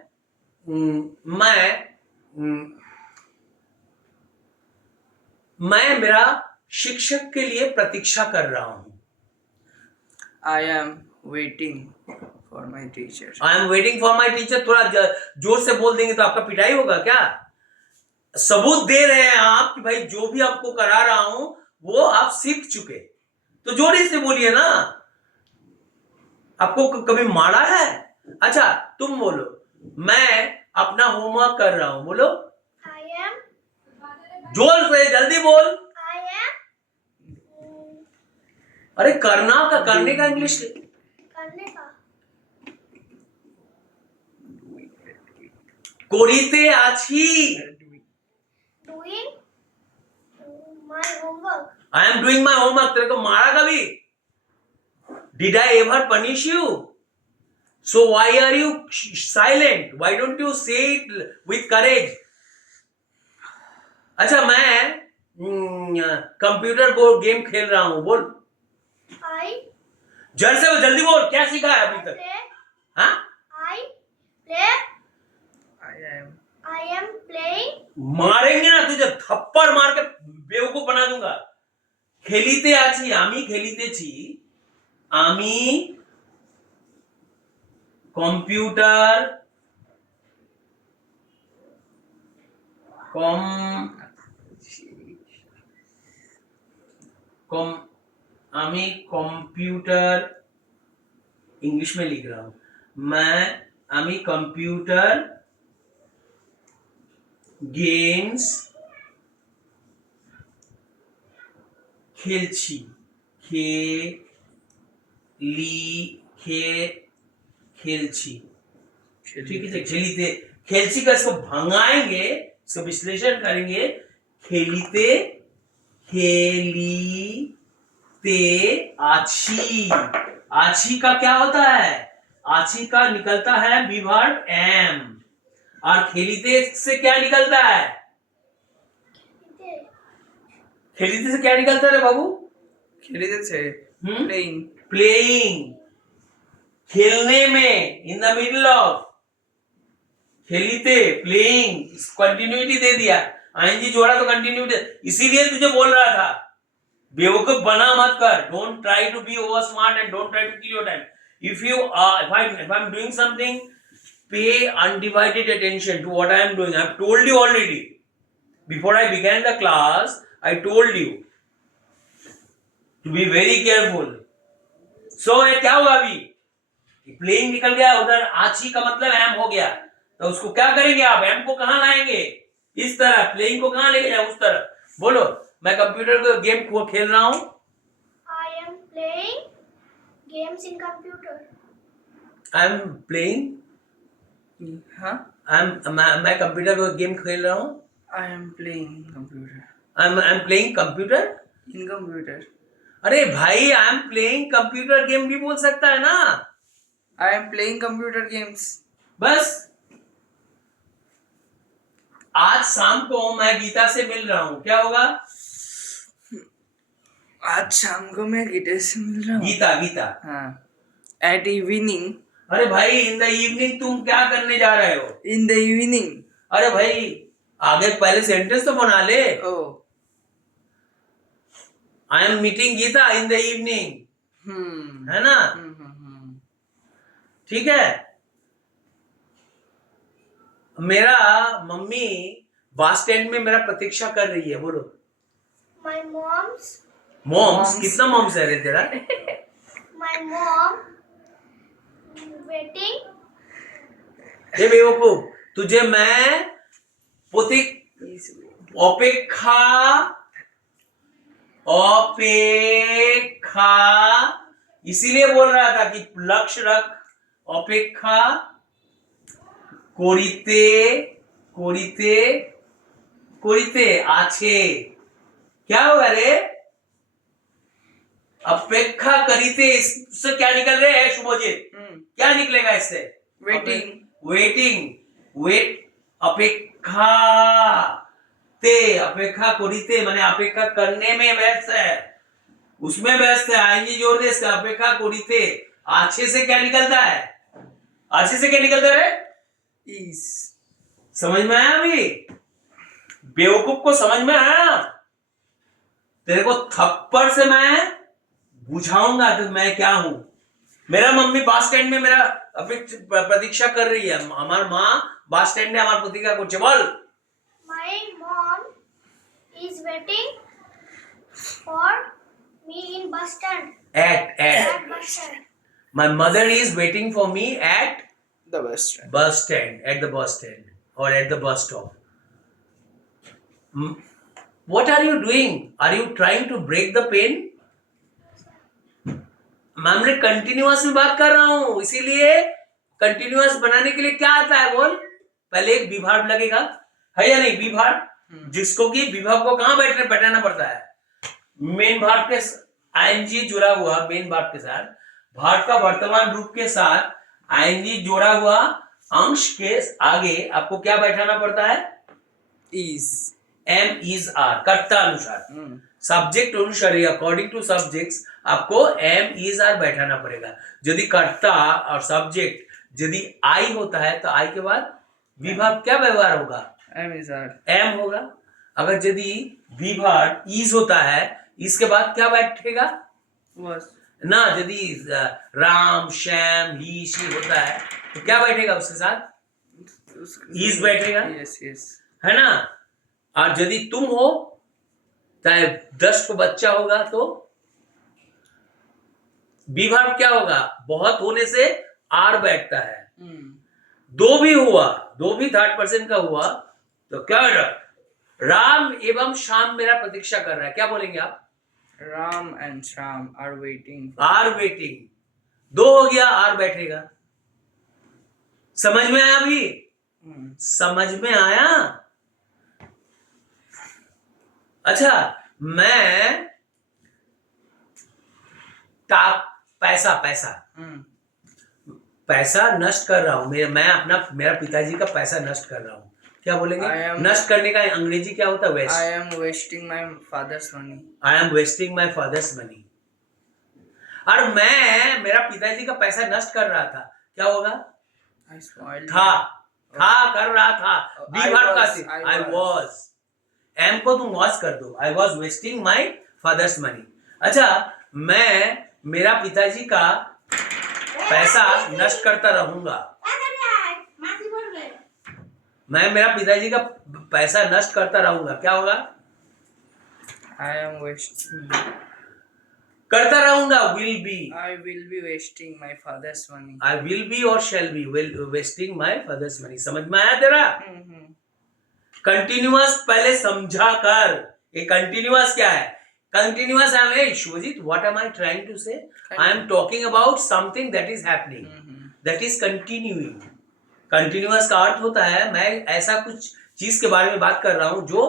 मेरा शिक्षक के लिए प्रतीक्षा कर रहा हूं। I am waiting for my teacher. I am waiting for my teacher. थोड़ा जोर से बोल देंगे तो आपका पिटाई होगा क्या? सबूत दे रहे हैं आप कि भाई जो भी आपको करा रहा हूं वो आप सीख चुके, तो जोरी से बोलिए ना। आपको कभी मारा है? अच्छा तुम बोलो, मैं अपना होमवर्क कर रहा हूं, बोलो। I am जोर से जल्दी बोल। I am अरे करना का, करने का इंग्लिश करने का করিতে আছি। doing my homework. I am doing my homework। तेरे को मारा कभी? Did I ever punish you? So why are you silent? Why don't you say it with courage? अच्छा मैं कंप्यूटर को गेम खेल रहा हूं, बोल। I जल्दी बोल, क्या सीखा है अभी तक? play. हाँ, I play. I am I am playing. मारेंगे ना तुझे, थप्पड़ मार के बेवकूफ बना दूंगा। खेलिते आছি, আমি খেলিতেছি, আমি কম্পিউটার আমি कंप्यूटर इंग्लिश में लिख रहा हूं, আমি कंप्यूटर गेम्स खेलछी, खेलछी, ठीक है, खेलीते, खेलछी का इसको भंगाएंगे, इसका विश्लेषण करेंगे, खेलीते, खेलीते आछी, आछी का क्या होता है, आछी का निकलता है बी वर्ब एम, और खेलीते से क्या निकलता है, खेलीते से क्या निकलता है बाबू, खेलते थे प्लेइंग, प्लेइंग, खेलने में, इन द मिडल ऑफ, खेलीते, प्लेइंग, कंटिन्यूटी दे दिया, आईएनजी जोड़ा तो कंटिन्यूटी, इसीलिए तुझे बोल रहा था बेवकूफ बना मत कर, don't try to be over smart and don't try to kill your time, if I'm doing something, pay undivided attention to what I am doing. I've told you already before I began the class, I told you to be very careful. So ये क्या हुआ अभी, playing निकल गया, उधर आछी का मतलब एम हो गया, तो उसको क्या करेंगे आप, एम को कहां लाएंगे, इस तरह, प्लेइंग को कहां लेके जाए, उस तरह, बोलो, मैं कंप्यूटर को गेम को खेल रहा हूं, I am playing games in computer. I am playing, हाँ, मैं कंप्यूटर को गेम खेल रहा हूं, I am playing computer, I am playing computer, in computer, अरे भाई I am playing computer game भी बोल सकता है ना, I am playing computer games. बस। आज शाम को मैं गीता से मिल रहा हूं, क्या होगा, आज शाम को मैं गिटार से मिल रहा हूँ। गीता, गीता, हाँ, एट इवनिंग, अरे भाई इन द इवनिंग तुम क्या करने जा रहे हो, इन द इवनिंग, अरे भाई आगे पहले सेंटेंस तो बना ले, ओ, I am meeting Gita in the evening, है ना, ठीक है, मेरा मम्मी बस स्टैंड में मेरा प्रतीक्षा कर रही है, बोलो, My mom's, मॉम्स, कितना मॉम्स है रे तेरा, my mom waiting. ये बेवकूफ, तुझे मैं अपेक्षा, अपेक्षा इसीलिए बोल रहा था कि लक्ष्य रख, अपेक्षा করিতে, করিতে, করিতে আছে, क्या होगा रे, अपेक्षा करीते, इससे क्या निकल रहे हैं शुभजीत, क्या निकलेगा इससे, वेटिंग, वेटिंग, वेट, अपेक्षा ते, अपेक्षा करीते माने अपेक्षा करने में व्यस्त है, उसमें व्यस्त है, आईएनजी जोड़ दे इसका, अपेक्षा करीते, आछे से क्या निकलता है, आछे से क्या निकलता है रे, इज, समझ में आया अभी, बेवकूफ को समझ में आया, तेरे को थप्पड़ से मैं बुझाऊंगा तो मैं क्या हूं, मेरा मम्मी बस स्टैंड में मेरा प्रतीक्षा कर रही है, हमार माँ बस स्टैंड में हमार प्रतीक्षा करছে, बोल, My mom is waiting for me in bus stand. At bus stand. my mother is waiting for me at the best, bus stand, at the bus stand or at the bus stop. What are you doing? Are you trying to break the pen? मैं continuous में बात कर रहा हूं, इसीलिए continuous बनाने के लिए क्या आता है बोल, पहले एक विभाग लगेगा, है या नहीं, विभाग, जिसको कि विभाग को कहां बैठाना पड़ता है, मेन भाग के आईएनजी जुड़ा हुआ मेन भाग के साथ, भाग का वर्तमान रूप के साथ आईएनजी जोड़ा हुआ अंश के आगे आपको क्या बैठाना पड़ता है, इज, एम इज आर, कर्ता अनुसार, सब्जेक्ट अनुसार, अकॉर्डिंग टू सब्जेक्ट्स आपको एम इज आर बैठाना पड़ेगा, यदि कर्ता और सब्जेक्ट यदि आई होता है तो आई के बाद विभाग क्या व्यवहार होगा, एम इज आर, एम होगा, अगर यदि विभाग इज होता है इसके बाद क्या बैठेगा, was, ना, यदि राम श्याम ही शी होता है तो क्या बैठेगा उसके साथ, इज बैठेगा, यस यस, है ना, और यदि तुम हो चाहे 10 को बच्चा होगा तो विभाग क्या होगा, बहुत होने से आर बैठता है, दो भी हुआ, दो भी 3% का हुआ तो क्या होगा, राम एवं श्याम मेरा प्रतीक्षा कर रहा है, क्या बोलेंगे आप, Ram and Sham are waiting. Are waiting, दो हो गया, आर बैठेगा। समझ में आया अभी? समझ में आया? अच्छा, मैं पैसा पैसा पैसा नष्ट कर रहा हूं, मेरा पिताजी का पैसा नष्ट कर रहा हूं, क्या बोलेंगे? नष्ट करने का अंग्रेजी क्या होता है? Waste. I am wasting my father's money. I am wasting my father's money. और मैं मेरा पिताजी का पैसा नष्ट कर रहा था, क्या होगा? I spoiled. था कर रहा था, बी I वर्ब का was, सिर्फ, I I was. Was. Am को तुम वॉज कर दो, I was wasting my father's money. अच्छा, मैं मेरा पिताजी का पैसा नष्ट करता रहूंगा, मैं मेरा पिताजी का पैसा नष्ट करता रहूंगा, क्या होगा? I am wasting. करता रहूंगा, will be. I will be wasting my father's money. I will be और shall be wasting my father's money. समझ में आया तेरा? कंटिन्यूअस पहले समझा कर। ये कंटिन्यूअस क्या है? Continuous I am Shubhajit, what am I trying to say? I am talking about something that is happening, that is continuing. Continuous का अर्थ होता है मैं ऐसा कुछ चीज के बारे में बात कर रहा हूं जो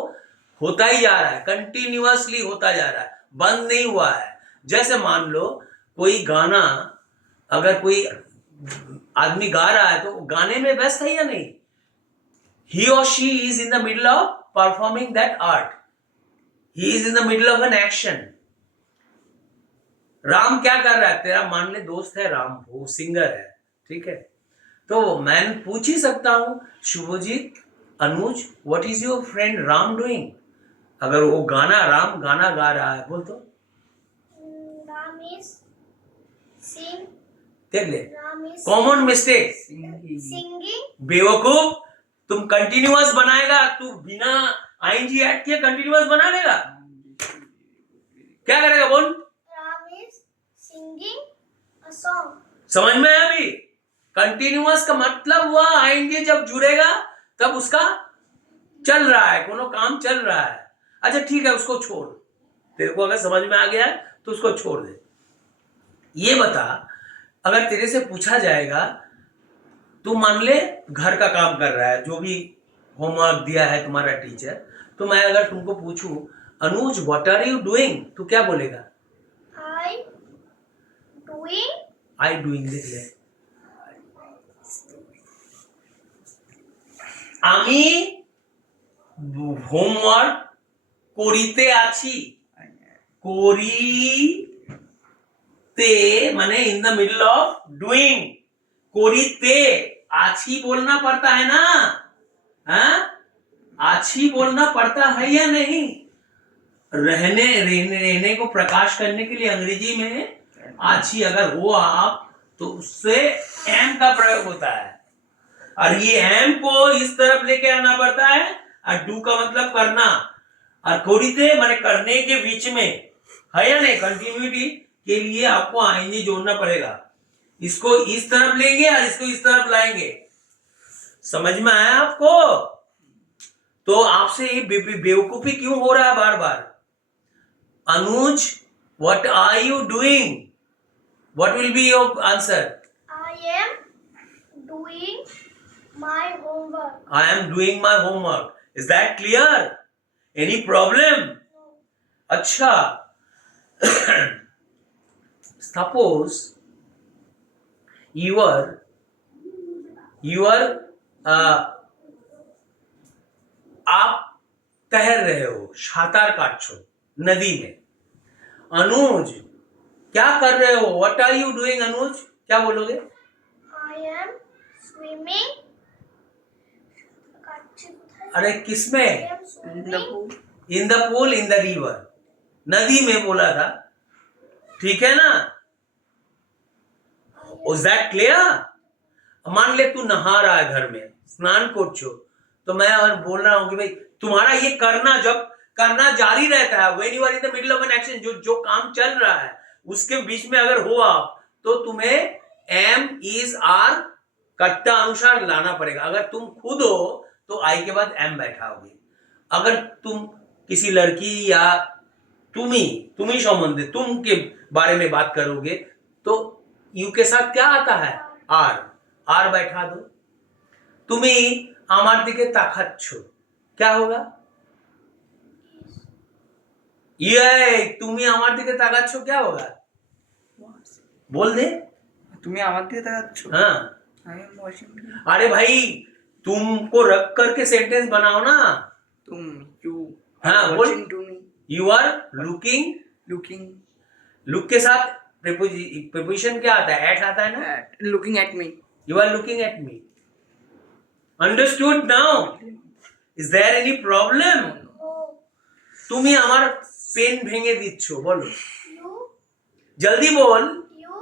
होता ही जा रहा है, कंटिन्यूअसली होता जा रहा है, बंद नहीं हुआ है। जैसे मान लो कोई गाना, अगर कोई आदमी गा रहा है तो गाने में व्यस्त है या नहीं? he or she is in the middle of performing that art, he is in the middle of an action। Ram क्या कर रहा है? तेरा मान ले दोस्त है राम, वो सिंगर है, ठीक है? तो मैं पूछ ही सकता हूं, Shubhajit, Anuj, what is your friend Ram doing? अगर वो राम गाना गा रहा है, बोल तो। Ram is देख ले, Ram is common mistake. singing. बेवकूफ, तुम कंटिन्यूअस बनाएगा, तू बिना आईएनजी ऐड किए कंटिन्यूअस बना लेगा? क्या करेगा बोल? Ram is singing a song. समझ में आया अभी? कंटिन्यूअस का मतलब हुआ आईएनजी जब जुड़ेगा तब उसका चल रहा है, कोनो काम चल रहा है। अच्छा ठीक है, उसको छोड़, तेरे को अगर समझ में आ गया है तो उसको छोड़ दे। ये बता, अगर तेरे से पूछा जाएगा, तू मान ले घर का काम कर रहा है, जो भी होमवर्क दिया है तुम्हारा टीचर, तो मैं अगर तुमको पूछूं, अनुज व्हाट आर यू डूइंग, तू क्या बोलेगा? I doing. देख ले, আমি হোমওয়ার্ক করিতে আছি, করিতে মানে इन द मिडल ऑफ डूइंग, करिते आछी बोलना पड़ता है ना? हाँ, आछी बोलना पड़ता है या नहीं? रहने को प्रकाश करने के लिए अंग्रेजी में आछी अगर हो आप तो उससे एम का प्रयोग होता है, और ये एम को इस तरफ लेके आना पड़ता है, और डू का मतलब करना, और करिते माने करने के बीच में है या नहीं? कंटिन्यूटी के लिए आपको आईएनजी जोड़ना पड़ेगा। इसको इस तरफ लेंगे और इसको इस तरफ लाएंगे। समझ में आया आपको? तो आपसे ये बेवकूफी क्यों हो रहा है बार बार? Anuj, what are you doing? What will be your answer? I am doing my homework. I am doing my homework. Is that clear? Any problem? No. अच्छा, suppose you are आप तैर रहे हो, सातार काटछो नदी में। अनुज क्या कर रहे हो? What are you doing अनुज? क्या बोलोगे? I am swimming. अरे I किसमें? am swimming. In the pool, in the river, नदी में बोला था, ठीक है ना? Is that clear? मान ले तू नहा रहा है घर में, स्नान करछो, तो मैं और बोल रहा हूं कि भाई तुम्हारा ये करना जब करना जारी रहता है, when you are in the middle of an action, जो काम चल रहा है उसके बीच में अगर हो आप, तो तुम्हें एम इज आर कट्टा अनुसार लाना पड़ेगा। अगर तुम खुद हो तो आई के बाद एम बैठाओगे। अगर तुम किसी लड़की या तुम ही संबंध, तुम के बारे में बात करोगे तो यू के साथ क्या आता है? आर। आर बैठा दो। তুমি আমার দিকে তাকাচ্ছ, क्या होगा? ये তুমি আমার দিকে তাকাচ্ছ क्या होगा? बोल दे। तुम्हें আমার দিকে তাকাচ্ছ? हाँ। I am watching you. अरे भाई तुमको रख करके सेंटेंस बनाओ ना। तुम, यू हाँ, आर बोल। Watching to me, you are looking. Looking look के साथ प्रीपोजिशन क्या आता है? एट आता है ना। At, looking at me. You are looking at me. Understood now? Is there any problem? No. তুমি আমার পেন ভেঙে দিচ্ছ, বলো You जल्दी बोल। you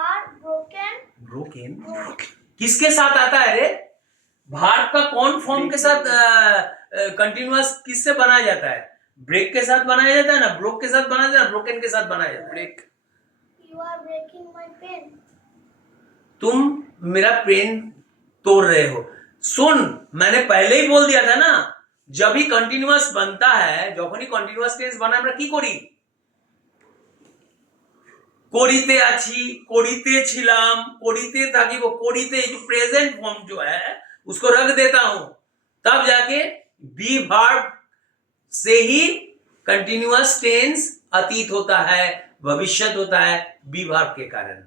are broken. ब्रोकन किसके साथ आता है रे? भार्ब का कौन फॉर्म के साथ कंटिन्यूअस किससे बनाया जाता है? ब्रेक के साथ बनाया जाता है ना, ब्रोक के साथ बनाया जाता है, ब्रोकन के साथ बनाया जाता है। Break. You are breaking my pen. तुम मेरा पेन तोड़ रहे हो। सुन, मैंने पहले ही बोल दिया था ना, जब ही कंटिन्यूअस बनता है, যখনই কন্টিনিউয়াস টেন্স বানায় আমরা কি করি? করিতে আছি, করিতে ছিলাম, করিতে থাকিব, করিতে जो प्रेजेंट फॉर्म जो है उसको रख देता हूं, तब जाके बी वर्ब से ही कंटिन्यूअस टेंस अतीत होता है, भविष्यत होता है बी वर्ब के कारण।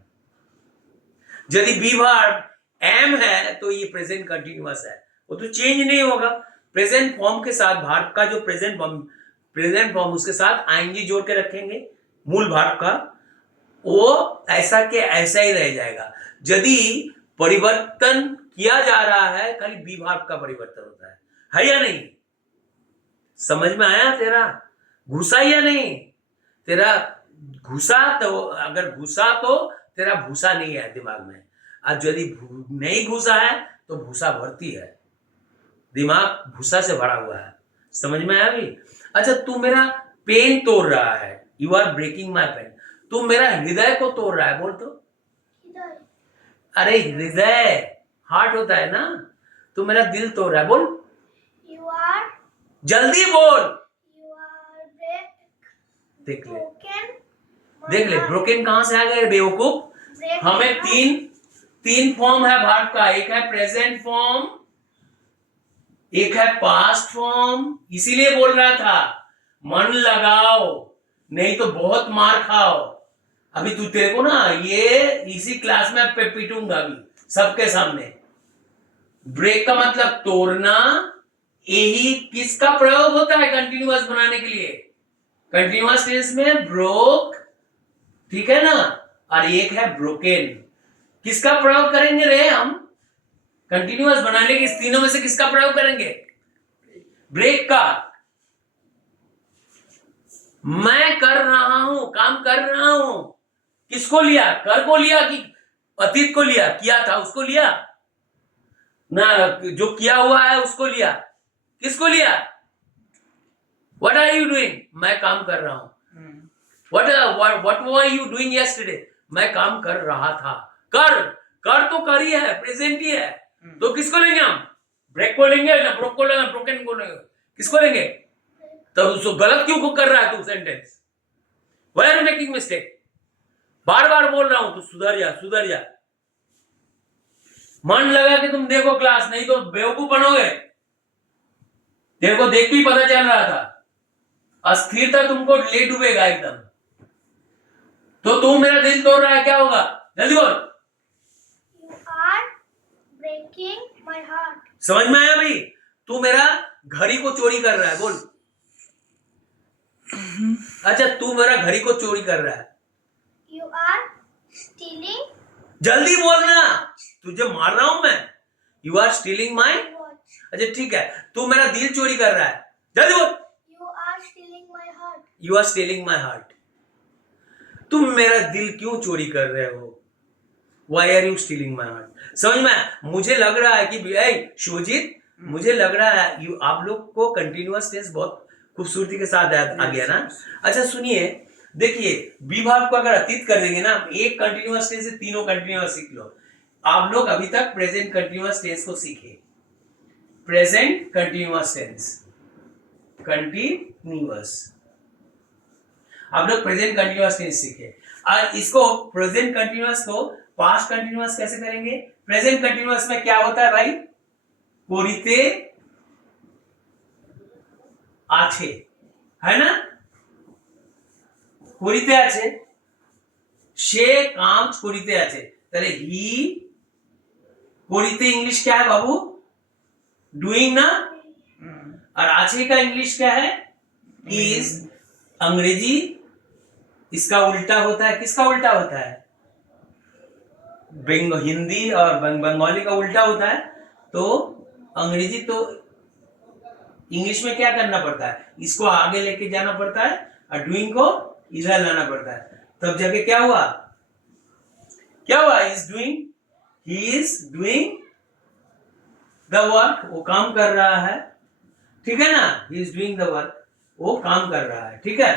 यदि बी वर्ब एम है तो ये प्रेजेंट कंटिन्यूअस है, वो तो चेंज नहीं होगा। प्रेजेंट फॉर्म के साथ वर्ब का जो प्रेजेंट फॉर्म उसके साथ आईएनजी जोड़ के रखेंगे मूल वर्ब का, वो ऐसा के ऐसा ही रह जाएगा। यदि परिवर्तन किया जा रहा है, खाली बी वर्ब का परिवर्तन होता है या नहीं? समझ में आया तेरा? घुसा या नहीं? तेरा घुसा तो, अगर घुसा तो तेरा भूसा नहीं है दिमाग में, और यदि नहीं घुसा है तो भूसा भरती है, दिमाग भूसा से भरा हुआ है। समझ में आया अभी? अच्छा, तू मेरा पेन तोड़ रहा है, you are breaking my pen. तू मेरा हृदय को तोड़ रहा है, बोल तो। हृदय। अरे हृदय हार्ट होता है ना, तू मेरा दिल तोड़ रहा है, बोल You are जल्दी बोल। देख ले, broken. देख ले, ब्रोकन कहां से आ गए बेवकूफ? Break हमें my तीन फॉर्म है वर्ब का, एक है प्रेजेंट फॉर्म, एक है पास्ट फॉर्म। इसीलिए बोल रहा था मन लगाओ, नहीं तो बहुत मार खाओ। अभी तू, तेरे को ना ये इसी क्लास में पीटूंगा अभी सबके सामने। ब्रेक का मतलब तोड़ना, यही किसका प्रयोग होता है कंटिन्यूअस बनाने के लिए? कंटिन्यूअस टेंस में ब्रोक, ठीक है ना, और एक है ब्रोकन। किसका प्रयोग करेंगे रे हम कंटिन्यूअस बनाने के? इस तीनों में से किसका प्रयोग करेंगे? ब्रेक का। मैं कर रहा हूं, काम कर रहा हूं, किसको लिया? कर को लिया कि अतीत को लिया? किया था उसको लिया ना, जो किया हुआ है उसको लिया। किसको लिया? What are you doing? मैं काम कर रहा हूं। What were you doing yesterday? मैं काम कर रहा था। कर तो कर ही है, प्रेजेंट ही है, तो किसको लेंगे हम? ब्रेक को लेंगे ना ब्रोक को लेंगे, ब्रोकन को लेंगे, किसको लेंगे? तो उसको गलत क्यों कर रहा है तू sentence? Why are you making mistake? बार बार बोल रहा हूं, तू सुधर जा, सुधर जा। मन लगा कि तुम देखो क्लास, नहीं तो बेवकूफ बनोगे। तेरे को देख भी पता चल रहा था, अस्थिरता तुमको ले डूबेगा एकदम। तो तू मेरा दिल तोड़ रहा है, क्या होगा? जल्दी बोल। You are breaking my heart. समझ में आया भाई? तू मेरा घड़ी को चोरी कर रहा है, बोल। अच्छा, तू मेरा घड़ी को चोरी कर रहा है। You are stealing जल्दी बोलना, तुझे मार रहा हूं मैं। You are stealing my. watch. अच्छा ठीक है, तू मेरा दिल चोरी कर रहा है, जल्दी बोल। You are stealing my heart. You are stealing my heart. तुम मेरा दिल क्यों चोरी कर रहे हो? Why are you stealing my heart? समझ में? मुझे लग रहा है कि शिवजीत, मुझे लग रहा है आप लोग को कंटिन्यूअस टेंस बहुत खूबसूरती के साथ आ गया ना। अच्छा सुनिए, देखिए बी वर्ब को अगर अतीत कर देंगे ना, एक कंटिन्यूअस टेंस से तीनों कंटिन्यूअस सीख लो। आप लोग अभी तक प्रेजेंट कंटिन्यूअस टेंस को सीखे। प्रेजेंट कंटिन्यूअस टेंस, कंटिन्यूअस आप लोग प्रेजेंट कंटिन्यूअस टेंस सीखे। और इसको प्रेजेंट कंटिन्यूअस को पास्ट कंटिन्यूअस कैसे करेंगे? प्रेजेंट कंटिन्यूअस में क्या होता है भाई? कोरिते আছে, है ना? করিতে আছে, সে কাজ করিতে আছে, তাহলে হি করিতে इंग्लिश क्या है बाबू? डूइंग ना। और আছে का इंग्लिश क्या है? इज। अंग्रेजी इसका उल्टा होता है, किसका उल्टा होता है? हिंदी और बंगाली का उल्टा होता है। तो अंग्रेजी तो इंग्लिश में क्या करना पड़ता है? इसको आगे लेके जाना पड़ता है और डूइंग को इधर लाना पड़ता है। तब जाके क्या हुआ? क्या हुआ? Is doing, he is doing the work, वो काम कर रहा है, ठीक है ना? He is doing the work, वो काम कर रहा है, ठीक है।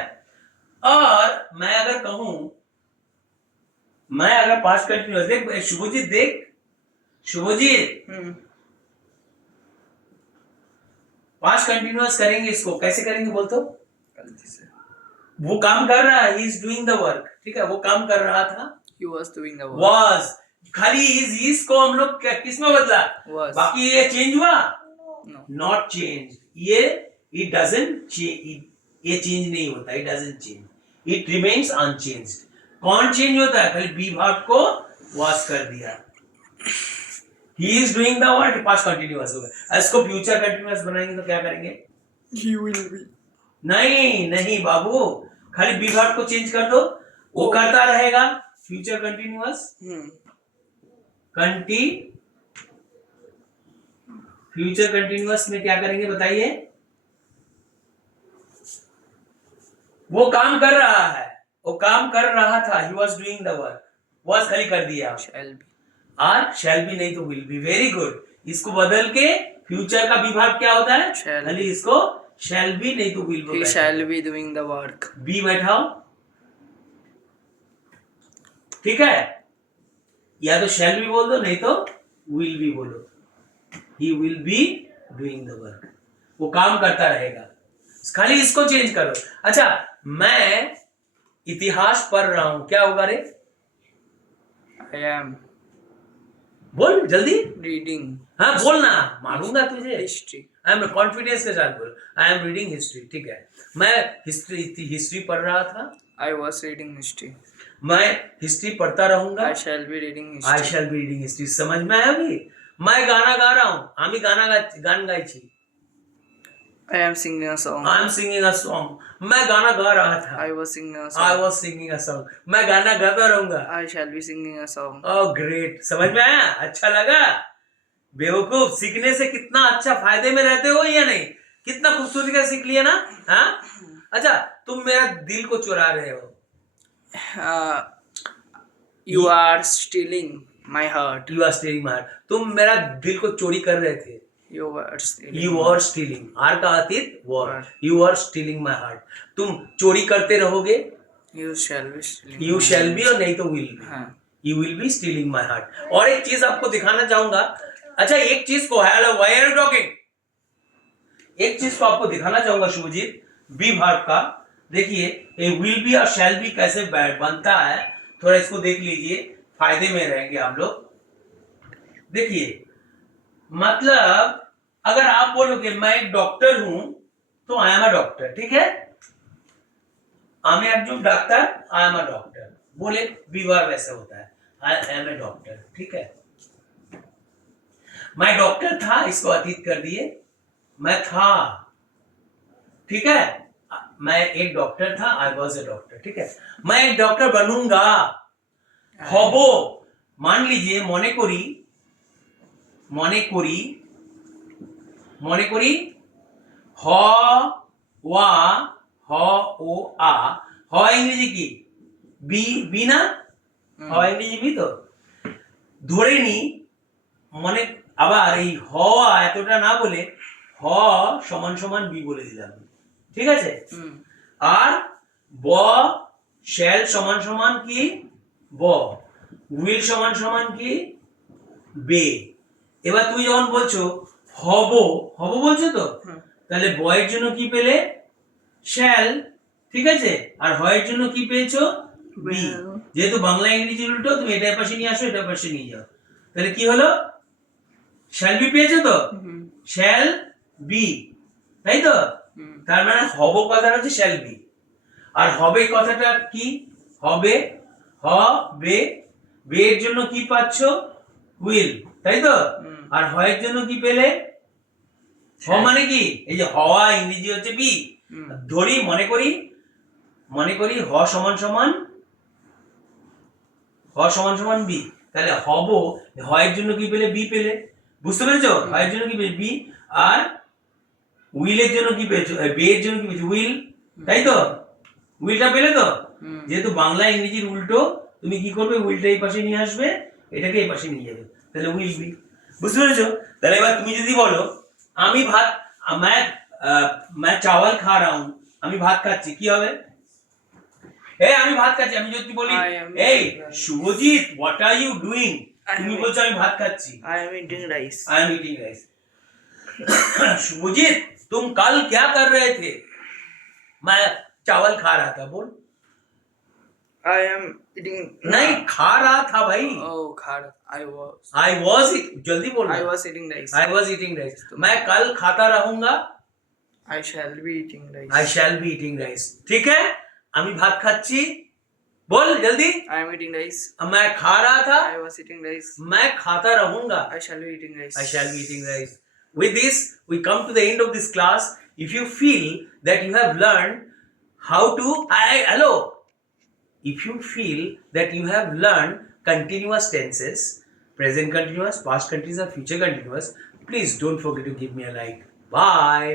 और मैं अगर कहूं, मैं अगर पास्ट कंटिन्यूअस, देख शुभजीत, देख शुभजीत, पास्ट कंटिन्यूअस करेंगे, इसको कैसे करेंगे बोल तो? वो काम कर रहा है, he is doing the work, ठीक है, वो काम कर रहा था, He was doing the work. was, खाली इज को हम लोग किस में बदला? Was. बाकी ये चेंज हुआ? No. नॉट चेंज, ये इट डजंट चेंज, ये चेंज नहीं होता, it doesn't change, it remains unchanged. कौन चेंज होता है? खाली बी वर्ब को वॉज कर दिया। He is doing the work, past continuous हो गया। इसको फ्यूचर कंटिन्यूअस बनाएंगे तो क्या करेंगे? He will be. नहीं नहीं बाबू, खाली बी वर्ब को चेंज कर दो, वो करता रहेगा। फ्यूचर कंटिन्यूअस, फ्यूचर कंटिन्यूअस में क्या करेंगे बताइए? वो काम कर रहा है, वो काम कर रहा था, he was doing the work, was खाली कर दिया। Shall be. और शैल बी नहीं तो विल बी। Very good. इसको बदल के फ्यूचर का विभाग क्या होता है? Shall. खाली इसको शैल बी नहीं तो will He shall be doing the work. Be बैठाओ, ठीक है? या तो शैल बी बोल दो, नहीं तो विल बी बोलो। He will be doing the work, वो काम करता रहेगा, खाली इसको चेंज करो। अच्छा, मैं इतिहास पढ़ रहा हूं, क्या होगा रे? I am बोल जल्दी। reading हाँ बोलना, मारूंगा तुझे। history. आई एम कॉन्फिडेंस के साथ बोल, आई एम रीडिंग हिस्ट्री, ठीक है? मैं हिस्ट्री पढ़ रहा था, I was reading history. मैं हिस्ट्री पढ़ता रहूंगा। I shall be reading history. I shall be reading history. समझ में आया अभी? मैं गाना गा रहा हूँ, আমি गान गाइছি। I am singing a song. I am singing a song, मैं गाना गा रहा था। I was singing a I song. Was singing a song, मैं गाना गाता रहूंगा। I shall be singing a song. Oh great, समझ में आया? अच्छा लगा? बेवकूफ, सीखने से कितना अच्छा फायदे में रहते हो या नहीं? कितना खूबसूरती का सीख लिया ना? हाँ? अच्छा, तुम मेरा दिल को चुरा रहे हो। You are stealing my heart. You are stealing my heart, तुम मेरा दिल को चोरी कर रहे थे। You are stealing. You are stealing, are का अतीत were, Word. You are stealing my heart, तुम चोरी करते रहोगे। You shall be stealing. You my shall heart. Be और नहीं तो विल बी, हाँ. You will be stealing my heart. और एक चीज आपको दिखाना चाहूंगा। अच्छा, एक चीज को, hello why are you talking, एक चीज को आपको दिखाना चाहूंगा शुभजीत, बी वर्ब का। देखिए ये विल बी और शैल बी कैसे बनता है, थोड़ा इसको देख लीजिए, फायदे में रहेंगे हम लोग। देखिए, मतलब अगर आप बोलोगे मैं एक डॉक्टर हूं, तो आई एम अ डॉक्टर, ठीक है? আমি একজন doctor, I am a doctor बोले, बी वर्ब ऐसे होता है, आई एम ए डॉक्टर, ठीक है? मैं डॉक्टर था, इसको अतीत कर दिए, मैं था, ठीक है? मैं एक डॉक्टर था, आई वॉज ए डॉक्टर, ठीक है? मैं एक डॉक्टर बनूंगा, হবো, मान लीजिए, মনে করি, মনে করি, মনে করি, হ ওয়া, হ ও আ, হ ইংরেজি কি? বি, বি না? হ ইংরেজি বি তো? ধরে নি, মনে, আবার এই হওয়া এতটা না বলে হ সমান সমান বি বলে দিলাম, ঠিক আছে? আর ব শ্যাল সমান সমান কি? ব। উইল সমান সমান কি? বে। এবার তুমি যখন বলছো হব, হব বলছো তো, তাহলে বয়ের জন্য কি পেলে? শ্যাল, ঠিক আছে, আর হয়ের জন্য কি পেয়েছো? বি। Will. যেহেতু বাংলা ইংরেজি উল্টো, তুমি এটার পাশে নিয়ে আসো, এটার পাশে নিয়ে যাও। তাহলে কি হলো? শ্যাল বি পেয়েছো তো? Mhm. শ্যাল বি, তাই তো? Mm. তার মানে হব কথাটা হচ্ছে শ্যাল বি, আর হবে কথাটা কি? হবে, হবে, বে এর জন্য কি পাচ্ছ? উইল, তাই তো? হুম। আর হয়ের জন্য কি পেলে? হ মানে কি? এই যে হওয়া ইংরেজি হচ্ছে বি। হুম। ধরি, মনে করি হ সমান সমান বি। তাহলে হব, হয়ের জন্য কি পেলে? বি পেলে। বুঝতে পেরেছো? হয়ের জন্য কি পেলে? বি। আর উইলের জন্য কি পেয়েছো? বে এর জন্য কি পেয়েছো? উইল, তাই তো? উইলটা পেলে তো? হুম। যেহেতু বাংলা ইংরেজির উল্টো, তুমি কি করবে? উইলটা এই পাশে নিয়ে আসবে, এটাকে এই পাশে নিয়ে যাবে, তাহলে উইল বি। বুঝতে পেরেছো? তাহলে এবার তুমি যদি বলো আমি ভাত, मैं चावल खा रहा हूं, আমি ভাত খাচ্ছি, কি হবে? আমি ভাত খাচ্ছি। আমি যদি বলি I am এই eating rice. Subhajit, what are you doing, I তুমি am বলছো আমি ভাত খাচ্ছি। I am eating rice. I am eating rice. Subhajit, तुम कल क्या कर रहे थे? मैं चावल खा रहा था। बोल। I am eating. नहीं, खा रहा था भाई। Oh, khar. I was. I was, जल्दी बोल। I was eating rice. I was eating rice. मैं कल खाता रहूंगा। I shall be eating rice. I shall be eating rice. ठीक है, আমি ভাত খাচ্ছি। बोल जल्दी। I am eating rice. मैं खा रहा था। I was eating rice. मैं खाता रहूंगा। I shall be eating rice. I shall be eating rice. With this, we come to the end of this class. If you feel that you have learned how to, hello. If you feel that you have learned continuous tenses, present continuous, past continuous, or future continuous, please don't forget to give me a like. Bye.